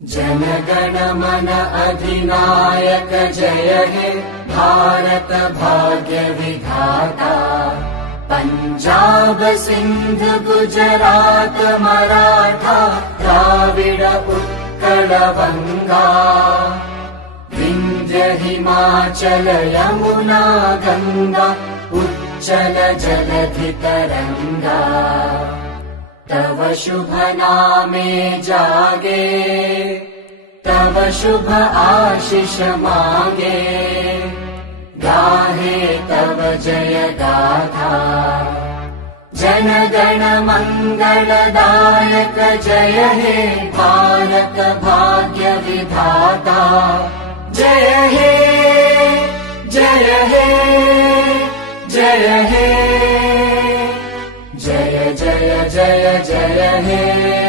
जनगण मन अधिनायक जय हे भारत भाग्य विधाता। पंजाब सिंध गुजरात मराठा द्राविड उत्कल बंगा। विंध्य हिमाचल यमुना गंगा उच्चल जलधि तरंगा। तव शुभ नामे जागे तव शुभ आशीष मांगे। गाहे तव जय गाथा जन गण मंगलदायक जय हे भारत भाग्य विधाता। जय हे जय हे जय हे जय जय जय जय हे।